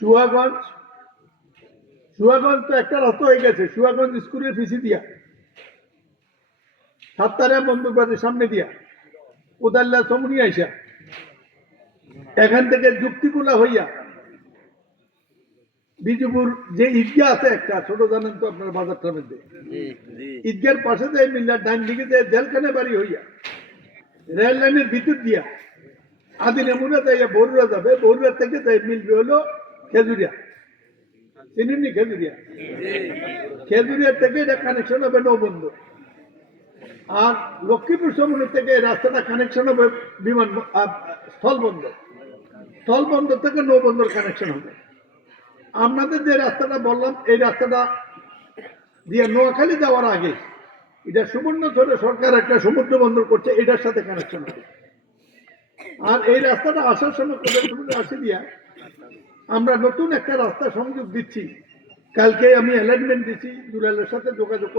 সুয়াগঞ্জ সুয়াগঞ্জ তো একটা রাস্তা হয়ে গেছে সুয়াগঞ্জ স্কুলের পিছি দিয়া। সাততারা বন্দুকবাদের সামনে দিয়া। সমনি আইসা। এখান থেকে যুক্তিগুলা হইয়া। বিজুপুর যে ঈদগাহ আছে একটা ছোট জানেন তো আপনার বাজারটার মধ্যে। ঈদগার পাশে যে মিল্লার ডান দিকে যে জেলখানে বাড়ি হইয়া। রেল লাইনের ভিতর দিয়া। আদিনে নমুনা যাইয়া বরুরা যাবে বরুরা থেকে যাই মিলবে হলো খেজুরিয়া। চিনিনি খেজুরিয়া? থেকে এটা কানেকশন হবে নৌবন্ধ আর লক্ষ্মীপুর সমুদ্র থেকে রাস্তাটা কানেকশন হবে বিমান স্থলবন্দর। স্থলবন্দর থেকে নৌবন্দর কানেকশন হবে। আপনাদের যে রাস্তাটা বললাম, এই রাস্তাটা দিয়ে নোয়াখালী যাওয়ার আগে, এটা সুবর্ণ ধরে সরকার একটা সমুদ্র বন্দর করছে, এটার সাথে কানেকশন হবে। আর এই রাস্তাটা আসার সময় আসে দিয়া আমরা নতুন একটা রাস্তা সংযোগ দিচ্ছি। কালকে আমি অ্যালাইনমেন্ট দিচ্ছি দুলালের সাথে যোগাযোগ